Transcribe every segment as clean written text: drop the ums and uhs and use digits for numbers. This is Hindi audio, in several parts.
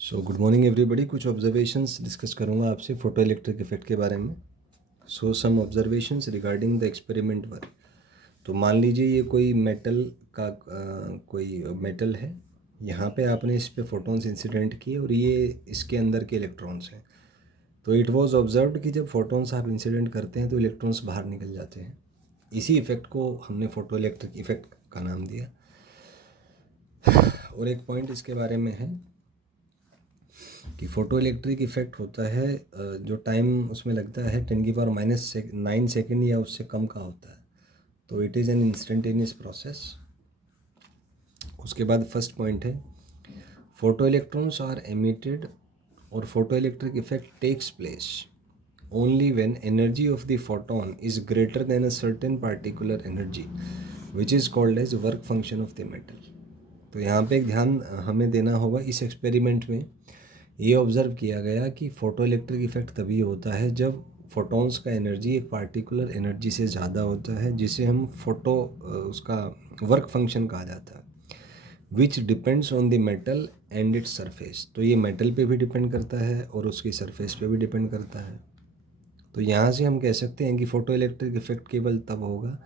Good morning everybody. कुछ ऑब्जर्वेशंस डिस्कस करूंगा आपसे फोटो इलेक्ट्रिक इफेक्ट के बारे में। Some observations regarding the experiment work. तो मान लीजिए ये कोई मेटल का कोई मेटल है, यहाँ पे आपने इस पे फोटॉन्स इंसिडेंट किए और ये इसके अंदर के इलेक्ट्रॉन्स हैं। तो इट वाज ऑब्जर्व्ड कि जब फोटॉन्स आप इंसिडेंट करते हैं तो इलेक्ट्रॉन्स बाहर निकल जाते हैं। इसी इफेक्ट को हमने फोटो इलेक्ट्रिक इफेक्ट का नाम दिया। और एक पॉइंट इसके बारे में है कि फ़ोटो इलेक्ट्रिक इफ़ेक्ट होता है जो टाइम उसमें लगता है 10⁻⁹ सेकेंड या उससे कम का होता है। तो it is an instantaneous process. उसके बाद फर्स्ट पॉइंट है फोटो इलेक्ट्रॉन्स आर एमिटेड और photo electric effect takes place only when energy of the photon is greater than a certain particular energy which is called as work function of the metal. तो यहाँ पे एक ध्यान हमें देना होगा। इस एक्सपेरिमेंट में ये ऑब्ज़र्व किया गया कि फ़ोटो इलेक्ट्रिक इफ़ेक्ट तभी होता है जब फोटॉन्स का एनर्जी एक पार्टिकुलर एनर्जी से ज़्यादा होता है, जिसे हम उसका वर्क फंक्शन कहा जाता है, which depends on the metal and its surface. तो ये मेटल पे भी डिपेंड करता है और उसकी सरफेस पे भी डिपेंड करता है। तो यहाँ से हम कह सकते हैं कि फ़ोटो इलेक्ट्रिक इफ़ेक्ट केवल तब होगा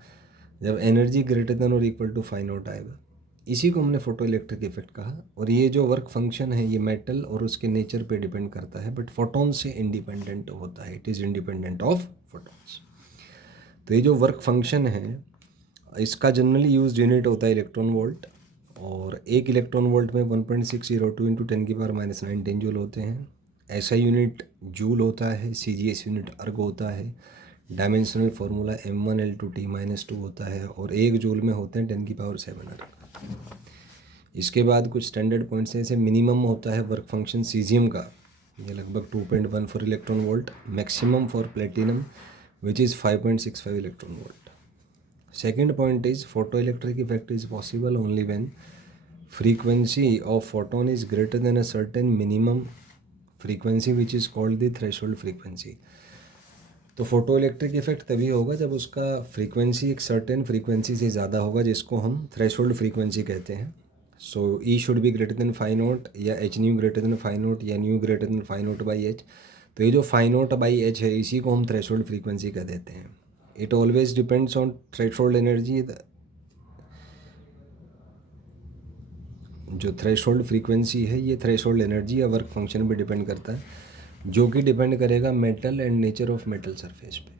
जब एनर्जी ग्रेटर देन और इक्वल टू फाई नॉट आएगा। इसी को हमने फोटो इलेक्ट्रिक इफेक्ट कहा। और ये जो वर्क फंक्शन है ये मेटल और उसके नेचर पे डिपेंड करता है, बट फोटॉन से इंडिपेंडेंट होता है। It is independent of photons. तो ये जो वर्क फंक्शन है इसका जनरली यूज यूनिट होता है इलेक्ट्रॉन वोल्ट, और एक इलेक्ट्रॉन वोल्ट में 1.602 इंटू 10⁻⁹ जूल होते हैं। ऐसा यूनिट जूल होता है, CGS यूनिट अर्ग होता है। डायमेंशनल फार्मूला m1L2T-2 होता है और एक जूल में होते हैं 10⁻7 अर्ग। इसके बाद कुछ स्टैंडर्ड पॉइंट्स हैं, जैसे मिनिमम होता है वर्क फंक्शन सीजियम का, ये लगभग 2.1 for electron volt. Maximum for platinum which is 5.65 electron volt. Second point is photo electric effect is possible only when frequency of photon is greater than a certain minimum frequency which is called the threshold frequency। तो फोटो इलेक्ट्रिक इफेक्ट तभी होगा जब उसका फ्रीक्वेंसी एक सर्टेन फ्रीक्वेंसी से ज़्यादा होगा, जिसको हम थ्रेशोल्ड फ्रीक्वेंसी कहते हैं। So E should be greater than phi naught, या H nu greater than phi naught, या nu greater than phi naught by H. तो ये जो फाई नॉट बाई एच है इसी को हम थ्रेशोल्ड फ्रीक्वेंसी कह देते हैं। It always depends on threshold energy. जो थ्रेशोल्ड फ्रीक्वेंसी है ये थ्रेशोल्ड एनर्जी या वर्क फंक्शन पे डिपेंड करता है, जो कि डिपेंड करेगा metal and nature of metal surface पे।